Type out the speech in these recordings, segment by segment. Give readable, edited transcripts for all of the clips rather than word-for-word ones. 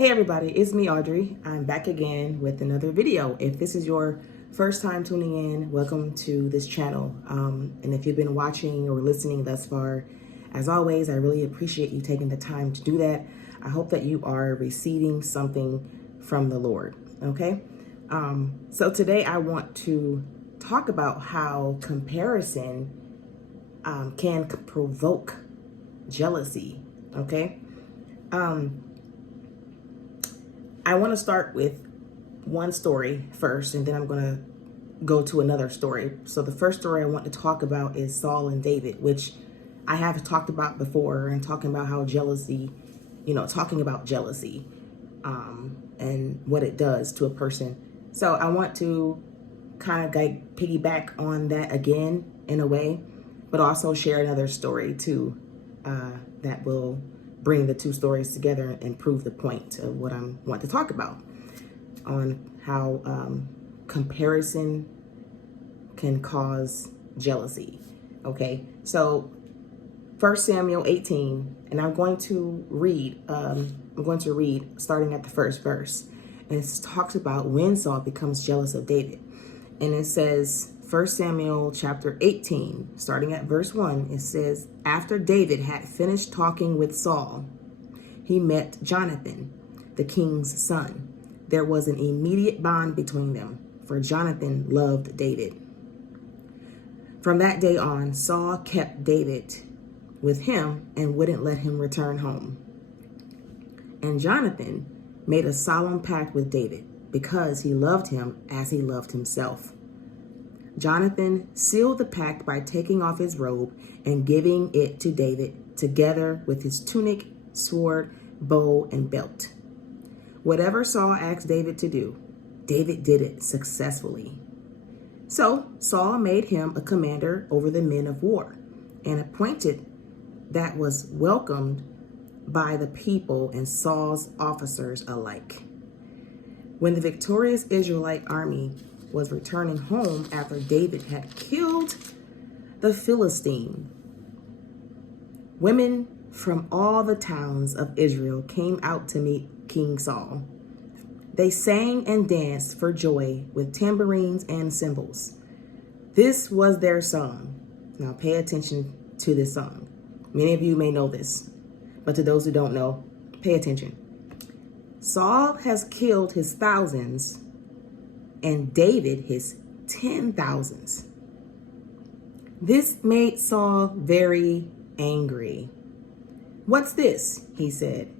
Hey everybody, it's me Audrey. I'm back again with another video. If this is your first time tuning in, welcome to this channel. And if you've been watching or listening thus far, as always, I really appreciate you taking the time to do that. I hope that you are receiving something from the Lord, okay? So today I want to talk about how comparison can provoke jealousy, okay? I want to start with one story first, and then I'm going to go to another story. So the first story I want to talk about is Saul and David, which I have talked about before, and talking about how jealousy, talking about jealousy and what it does to a person. So I want to kind of like piggyback on that again in a way, but also share another story too that will bring the two stories together and prove the point of what I want to talk about on how comparison can cause jealousy. Okay, so 1 Samuel 18, and I'm going to read starting at the first verse. And it talks about when Saul becomes jealous of David. And it says, 1 Samuel chapter 18, starting at verse 1, it says, after David had finished talking with Saul, he met Jonathan, the king's son. There was an immediate bond between them, for Jonathan loved David. From that day on, Saul kept David with him and wouldn't let him return home. And Jonathan made a solemn pact with David because he loved him as he loved himself. Jonathan sealed the pact by taking off his robe and giving it to David, together with his tunic, sword, bow, and belt. Whatever Saul asked David to do, David did it successfully. So Saul made him a commander over the men of war, and appointed that was welcomed by the people and Saul's officers alike. When the victorious Israelite army was returning home after David had killed the Philistine, women from all the towns of Israel came out to meet King Saul. They sang and danced for joy with tambourines and cymbals. This was their song. Now pay attention to this song. Many of you may know this, but to those who don't know, pay attention. Saul has killed his thousands, and David his 10,000s. This made Saul very angry. What's this? He said.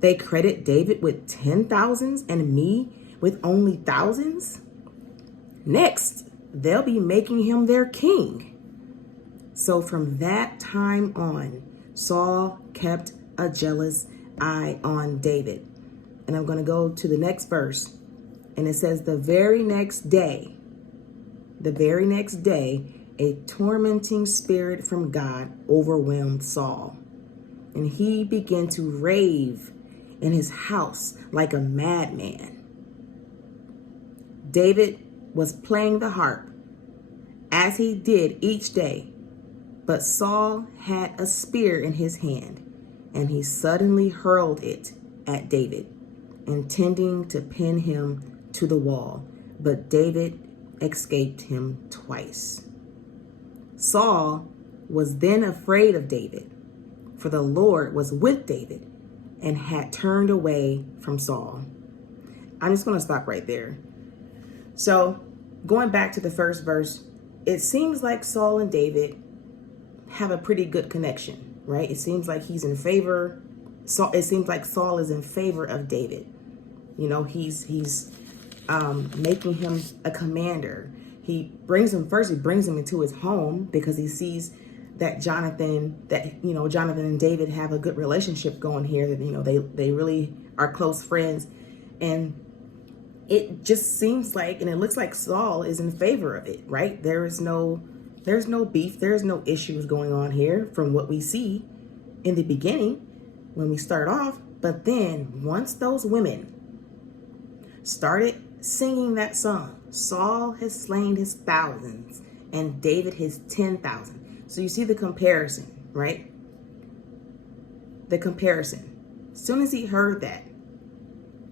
They credit David with 10,000s and me with only thousands? Next, they'll be making him their king. So from that time on, Saul kept a jealous eye on David. And I'm going to go to the next verse. And it says, the very next day, a tormenting spirit from God overwhelmed Saul. And he began to rave in his house like a madman. David was playing the harp, as he did each day. But Saul had a spear in his hand, and he suddenly hurled it at David, intending to pin him to the wall, but David escaped him twice. Saul was then afraid of David, for the Lord was with David and had turned away from Saul. I'm just going to stop right there. So going back to the first verse, it seems like Saul and David have a pretty good connection, right? It seems like he's in favor. It seems like Saul is in favor of David. He's making him a commander. He brings him into his home because he sees that Jonathan and David have a good relationship going here, that, they really are close friends. And it just seems like, and it looks like Saul is in favor of it, right? There's no beef. There's no issues going on here from what we see in the beginning when we start off. But then once those women started singing that song, Saul has slain his thousands and David his 10,000. So you see the comparison, right? The comparison. As soon as he heard that,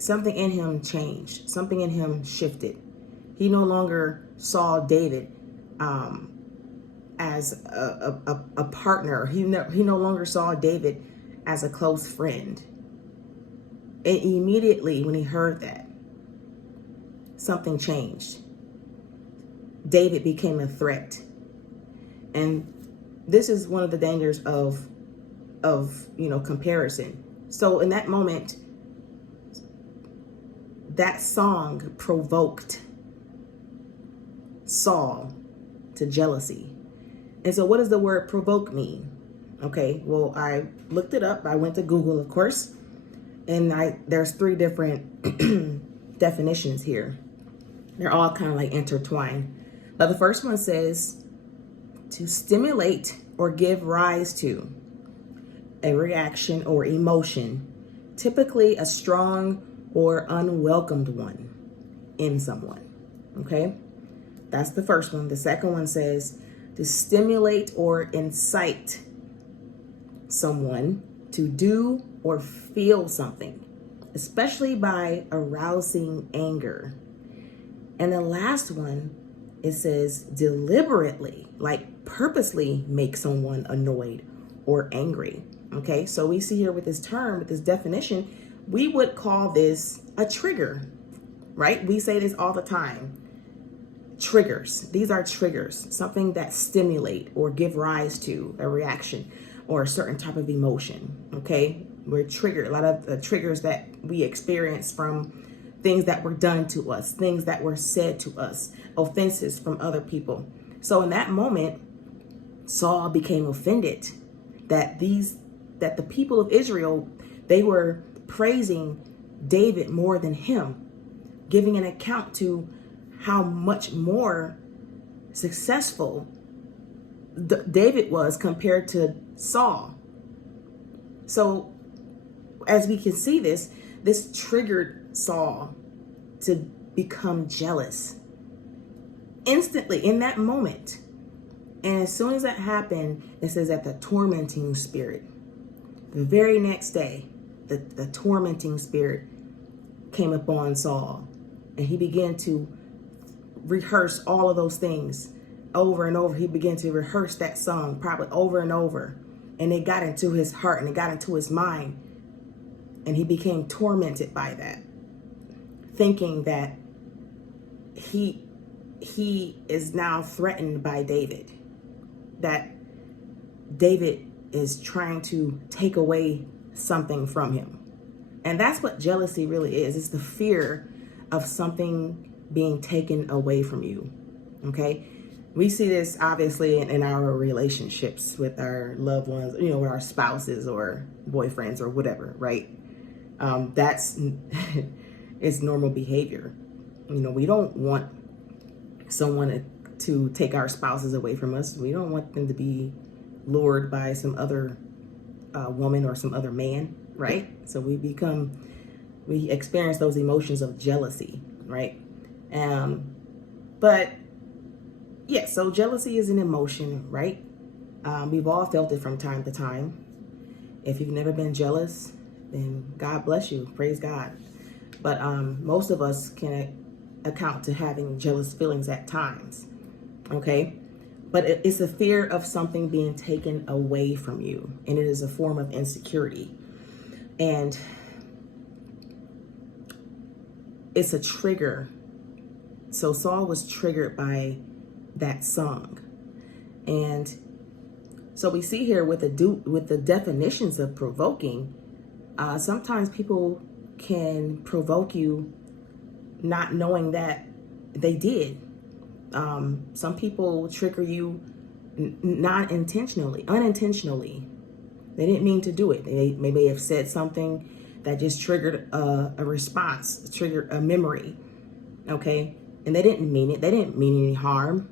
something in him changed. Something in him shifted. He no longer saw David as a partner. He no longer saw David as a close friend. And immediately when he heard that, something changed. David became a threat. And this is one of the dangers of comparison. So in that moment, that song provoked Saul to jealousy. And so what does the word provoke mean? Okay, well, I looked it up. I went to Google, of course, and there's 3 different definitions here. They're all kind of like intertwined. But the first one says to stimulate or give rise to a reaction or emotion, typically a strong or unwelcomed one in someone. Okay, that's the first one. The second one says to stimulate or incite someone to do or feel something, especially by arousing anger. And the last one, it says deliberately, like purposely make someone annoyed or angry. Okay, so we see here with this term, with this definition, we would call this a trigger, right? We say this all the time. Triggers. These are triggers, something that stimulate or give rise to a reaction or a certain type of emotion. Okay, we're triggered. A lot of the triggers that we experience from things that were done to us, things that were said to us, offenses from other people. So in that moment, Saul became offended that the people of Israel, they were praising David more than him, giving an account to how much more successful David was compared to Saul. So as we can see, this triggered Saul to become jealous instantly in that moment. And as soon as that happened, it says that the tormenting spirit, the very next day, the tormenting spirit came upon Saul, and he began to rehearse all of those things over and over. He began to rehearse that song probably over and over, and it got into his heart and it got into his mind, and he became tormented by that, thinking that he is now threatened by David, that David is trying to take away something from him. And that's what jealousy really is. It's the fear of something being taken away from you. Okay, we see this obviously in our relationships with our loved ones, with our spouses or boyfriends or whatever, right? That's it's normal behavior. We don't want someone to take our spouses away from us. We don't want them to be lured by some other woman or some other man, right? So we experience those emotions of jealousy, right? But yeah, so jealousy is an emotion, right? We've all felt it from time to time. If you've never been jealous, then God bless you, praise God. But most of us can account to having jealous feelings at times, okay? But it's a fear of something being taken away from you, and it is a form of insecurity. And it's a trigger. So Saul was triggered by that song. And so we see here with the definitions of provoking, sometimes people can provoke you not knowing that they did. Some people trigger you unintentionally. They didn't mean to do it. They maybe have said something that just triggered a response, triggered a memory, okay? And they didn't mean it. They didn't mean any harm,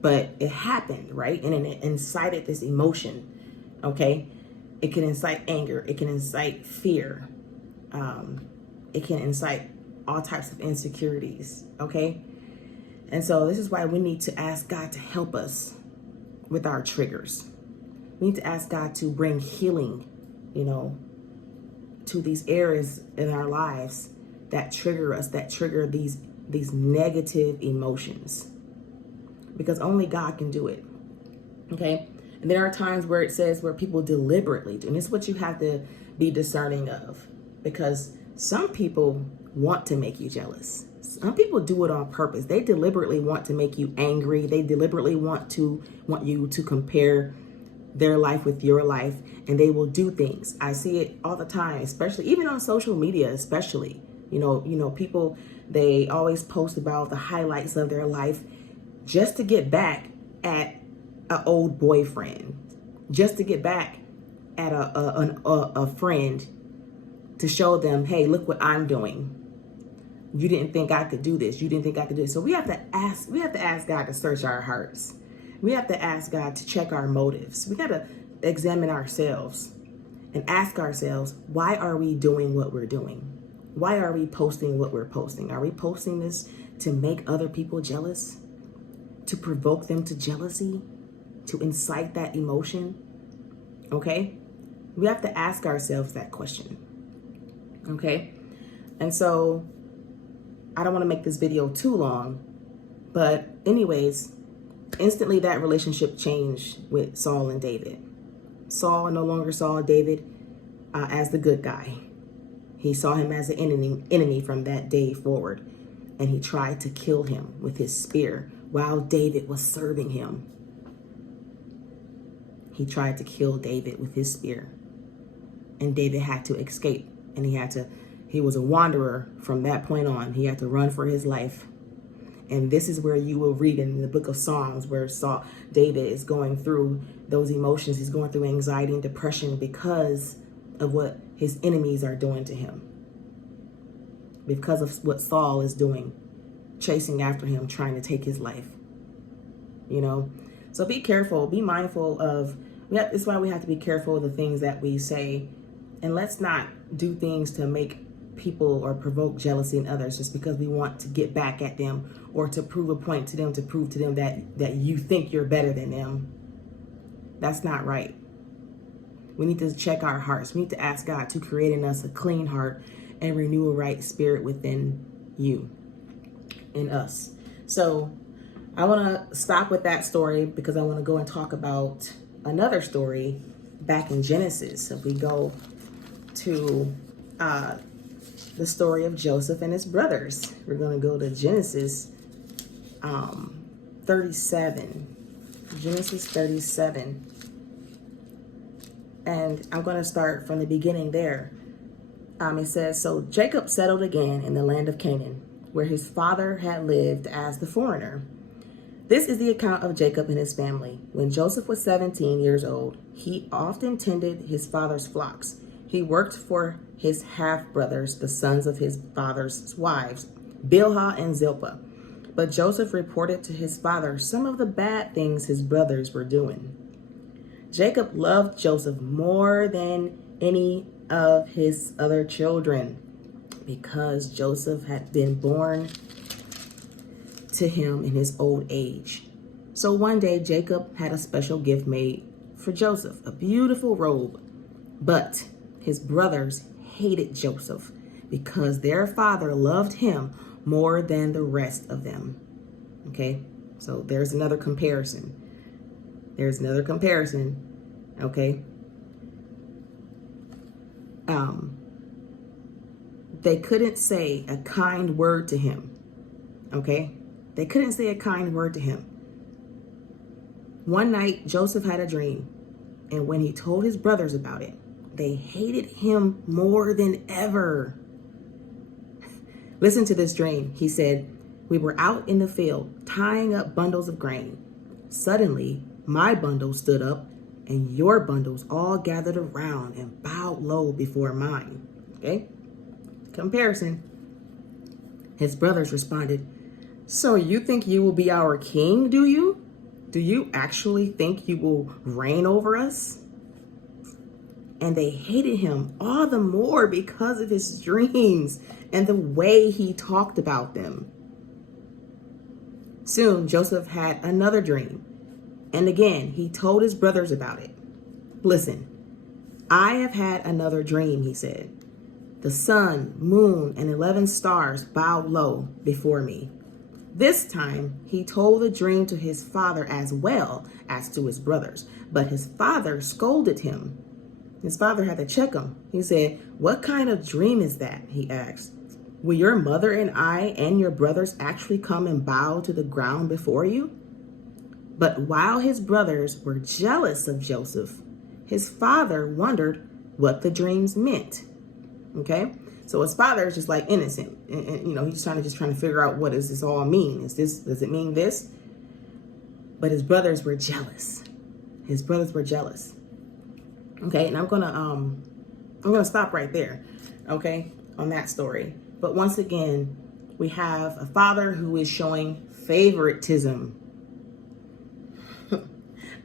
but it happened, right? And it incited this emotion, okay? It can incite anger. It can incite fear. It can incite all types of insecurities, okay? And so this is why we need to ask God to help us with our triggers. We need to ask God to bring healing, to these areas in our lives that trigger us, that trigger these negative emotions, because only God can do it. Okay. And there are times where it says where people deliberately do, and it's what you have to be discerning of, because some people want to make you jealous. Some people do it on purpose. They deliberately want to make you angry. They deliberately want you to compare their life with your life, and they will do things. I see it all the time, especially even on social media, especially, you know, people, they always post about the highlights of their life just to get back at an old boyfriend, just to get back at a friend, to show them, hey, look what I'm doing. You didn't think I could do this. You didn't think I could do this. So we have to ask God to search our hearts. We have to ask God to check our motives. We got to examine ourselves and ask ourselves, why are we doing what we're doing? Why are we posting what we're posting? Are we posting this to make other people jealous? To provoke them to jealousy? To incite that emotion? Okay? We have to ask ourselves that question. Okay? And so I don't want to make this video too long, but anyways, instantly that relationship changed with Saul and David. Saul no longer saw David as the good guy. He saw him as an enemy from that day forward. And he tried to kill him with his spear while David was serving him. He tried to kill David with his spear. And David had to escape. And he was a wanderer from that point on. He had to run for his life. And this is where you will read in the book of Psalms where David is going through those emotions. He's going through anxiety and depression because of what his enemies are doing to him. Because of what Saul is doing, chasing after him, trying to take his life. You know? So be careful, be mindful of, that's why we have to be careful of the things that we say. And let's not do things to make people or provoke jealousy in others just because we want to get back at them or to prove a point to them, to prove to them that you think you're better than them. That's not right. We need to check our hearts. We need to ask God to create in us a clean heart and renew a right spirit within you and us. So I want to stop with that story because I want to go and talk about another story back in Genesis. So if we go to the story of Joseph and his brothers, we're going to go to Genesis 37. Genesis 37. And I'm going to start from the beginning there. It says, so Jacob settled again in the land of Canaan, where his father had lived as the foreigner. This is the account of Jacob and his family. When Joseph was 17 years old, he often tended his father's flocks. He worked for his half-brothers, the sons of his father's wives, Bilhah and Zilpah. But Joseph reported to his father some of the bad things his brothers were doing. Jacob loved Joseph more than any of his other children because Joseph had been born to him in his old age. So one day Jacob had a special gift made for Joseph, a beautiful robe. But his brothers hated Joseph because their father loved him more than the rest of them. Okay, so there's another comparison. Okay. They couldn't say a kind word to him. Okay. They couldn't say a kind word to him. One night, Joseph had a dream. And when he told his brothers about it, they hated him more than ever. Listen to this dream. He said, we were out in the field tying up bundles of grain. Suddenly, my bundle stood up and your bundles all gathered around and bowed low before mine. Okay? Comparison. His brothers responded, so you think you will be our king, do you? Do you actually think you will reign over us? And they hated him all the more because of his dreams and the way he talked about them. Soon, Joseph had another dream. And again, he told his brothers about it. Listen, I have had another dream, he said. The sun, moon, and 11 stars bowed low before me. This time he told the dream to his father as well as to his brothers, but his father scolded him. His father had to check him. He said, "What kind of dream is that?" he asked. "Will your mother and I and your brothers actually come and bow to the ground before you?" But while his brothers were jealous of Joseph, his father wondered what the dreams meant. Okay? So his father is just like innocent. And he's trying to figure out, what does this all mean? Does it mean this? But his brothers were jealous. His brothers were jealous. Okay, and I'm gonna stop right there, okay, on that story. But once again, we have a father who is showing favoritism.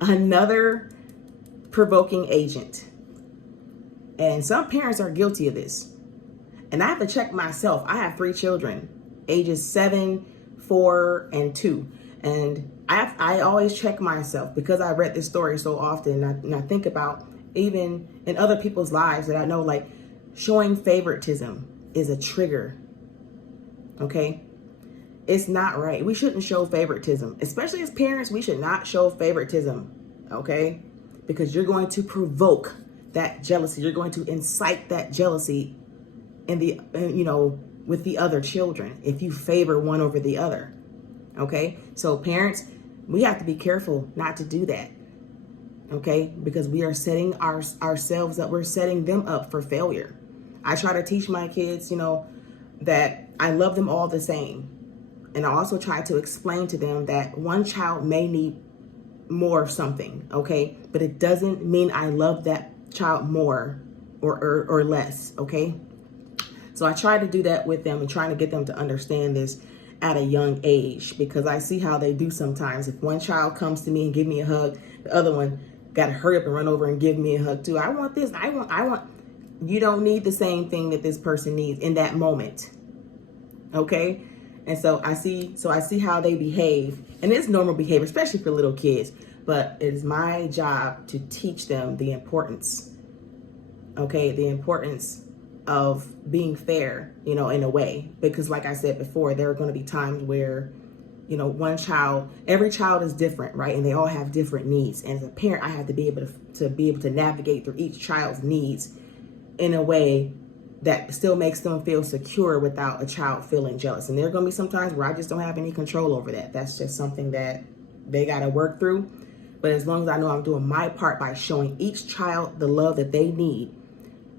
Another provoking agent. And some parents are guilty of this. And I have to check myself. I have 3 children, ages 7, 4, and 2. And I always check myself because I read this story so often. And I think about even in other people's lives that I know, like, showing favoritism is a trigger. Okay? It's not right. We shouldn't show favoritism. Especially as parents, we should not show favoritism. Okay? Because you're going to provoke that jealousy. You're going to incite that jealousy with the other children if you favor one over the other. Okay? So parents, we have to be careful not to do that. Okay? Because we are setting ourselves up. We're setting them up for failure. I try to teach my kids, that I love them all the same. And I also try to explain to them that one child may need more of something, okay? But it doesn't mean I love that child more or less, okay? So I try to do that with them and trying to get them to understand this at a young age, because I see how they do sometimes. If one child comes to me and give me a hug, the other one got to hurry up and run over and give me a hug too. I want this. I want. You don't need the same thing that this person needs in that moment, okay? And so I see how they behave, and it's normal behavior, especially for little kids. But it is my job to teach them the importance, okay, the importance of being fair, in a way. Because like I said before, there are going to be times where, every child is different, right? And they all have different needs. And as a parent, I have to be able to navigate through each child's needs in a way that still makes them feel secure without a child feeling jealous. And there are going to be some times where I just don't have any control over that. That's just something that they got to work through. But as long as I know I'm doing my part by showing each child the love that they need,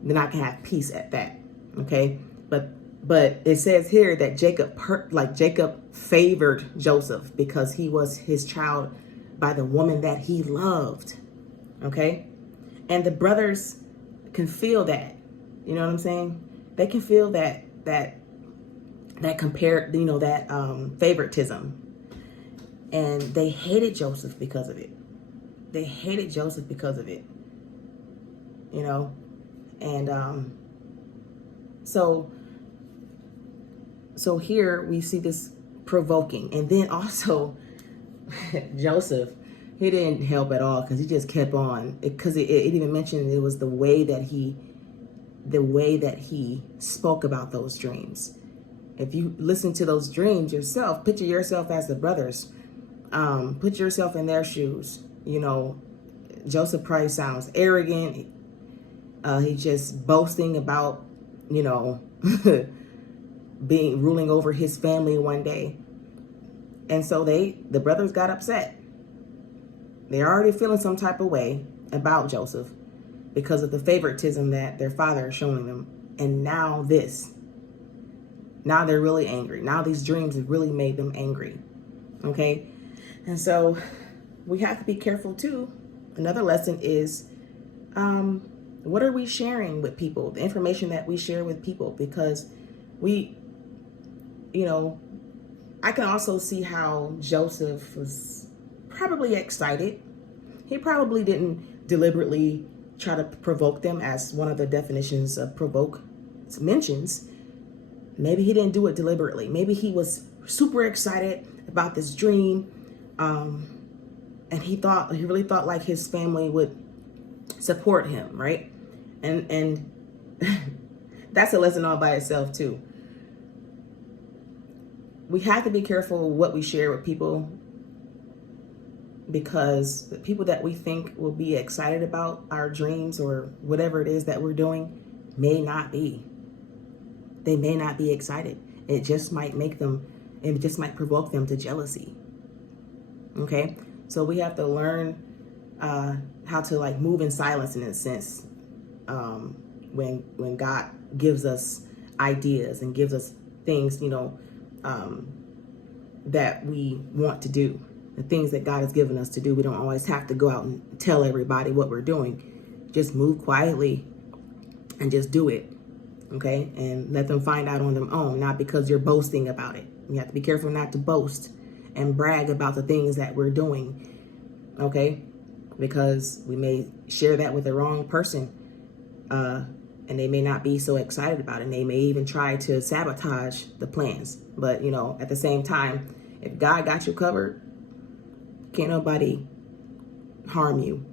then I can have peace at that. Okay? But it says here that Jacob favored Joseph because he was his child by the woman that he loved. Okay? And the brothers can feel that. You know what I'm saying? They can feel that favoritism. And they hated Joseph because of it. They hated Joseph because of it. And so here we see this provoking. And then also Joseph, he didn't help at all, because he just kept on. Because it even mentioned it was the way that he spoke about those dreams. If you listen to those dreams yourself, picture yourself as the brothers. Put yourself in their shoes. Joseph probably sounds arrogant. He's just boasting about, ruling over his family one day. And so the brothers got upset. They're already feeling some type of way about Joseph because of the favoritism that their father is showing them. And now they're really angry. Now these dreams have really made them angry. Okay? And so we have to be careful too. Another lesson is, what are we sharing with people? The information that we share with people, because I can also see how Joseph was probably excited. He probably didn't deliberately try to provoke them, as one of the definitions of provoke mentions. Maybe he didn't do it deliberately. Maybe he was super excited about this dream. And he really thought like his family would support him, right? And that's a lesson all by itself too. We have to be careful what we share with people, because the people that we think will be excited about our dreams or whatever it is that we're doing may not be. They may not be excited. It just might provoke them to jealousy. Okay? So we have to learn how to like move in silence in a sense, when God gives us ideas and gives us things, that we want to do. The things that God has given us to do. We don't always have to go out and tell everybody what we're doing. Just move quietly and just do it. Okay? And let them find out on their own, not because you're boasting about it. You have to be careful not to boast and brag about the things that we're doing. Okay? Because we may share that with the wrong person. And they may not be so excited about it. And they may even try to sabotage the plans. But, at the same time, if God got you covered, can't nobody harm you.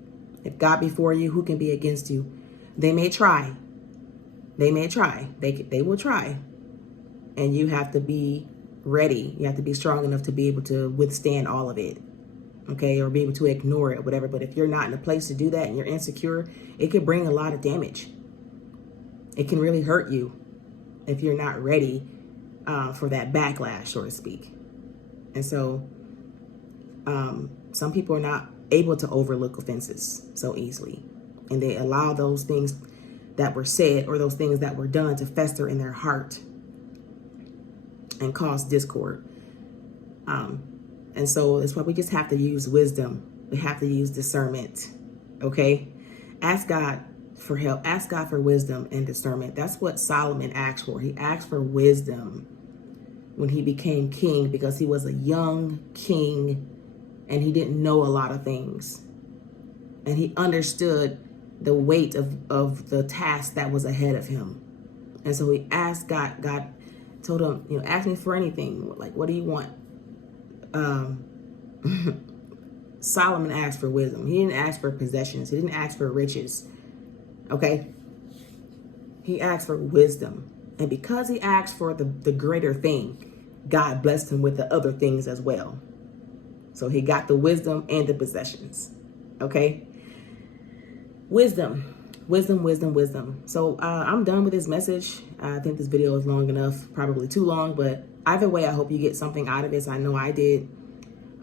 If God be for you, who can be against you? They may try. They will try. And you have to be ready. You have to be strong enough to be able to withstand all of it. Okay? Or be able to ignore it or whatever. But if you're not in a place to do that and you're insecure, it could bring a lot of damage. It can really hurt you if you're not ready for that backlash, so to speak. And so some people are not able to overlook offenses so easily. And they allow those things that were said or those things that were done to fester in their heart and cause discord. And so it's why we just have to use wisdom. We have to use discernment. Okay? Ask God for help. Ask God for wisdom and discernment. That's what Solomon asked for. He asked for wisdom when he became king, because he was a young king and he didn't know a lot of things. And he understood the weight of the task that was ahead of him. And so he asked God. God told him, ask me for anything. Like, what do you want? Solomon asked for wisdom. He didn't ask for possessions. He didn't ask for riches. Okay? He asked for wisdom. And because he asked for the greater thing, God blessed him with the other things as well. So he got the wisdom and the possessions. Okay? Wisdom. So I'm done with this message. I think this video is long enough, probably too long, but either way, I hope you get something out of this. I know I did.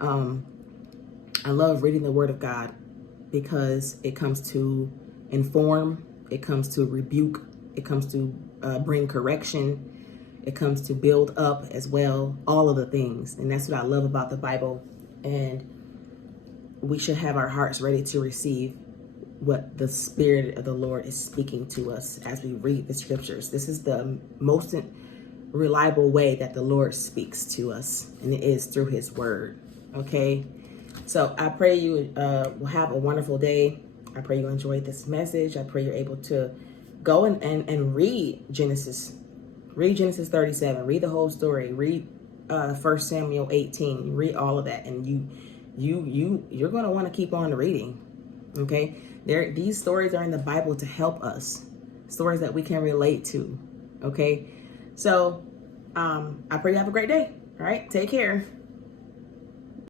I love reading the Word of God because it comes to inform, it comes to rebuke, it comes to bring correction, it comes to build up as well, all of the things. And that's what I love about the Bible. And we should have our hearts ready to receive what the Spirit of the Lord is speaking to us as we read the scriptures. This is the most reliable way that the Lord speaks to us, and it is through his word. Okay? So I pray you will have a wonderful day. I pray you enjoyed this message. I pray you're able to go and read Genesis. Read Genesis 37. Read the whole story. Read 1 Samuel 18. Read all of that. And you're going to want to keep on reading. Okay? These stories are in the Bible to help us. Stories that we can relate to. Okay? So I pray you have a great day. All right? Take care.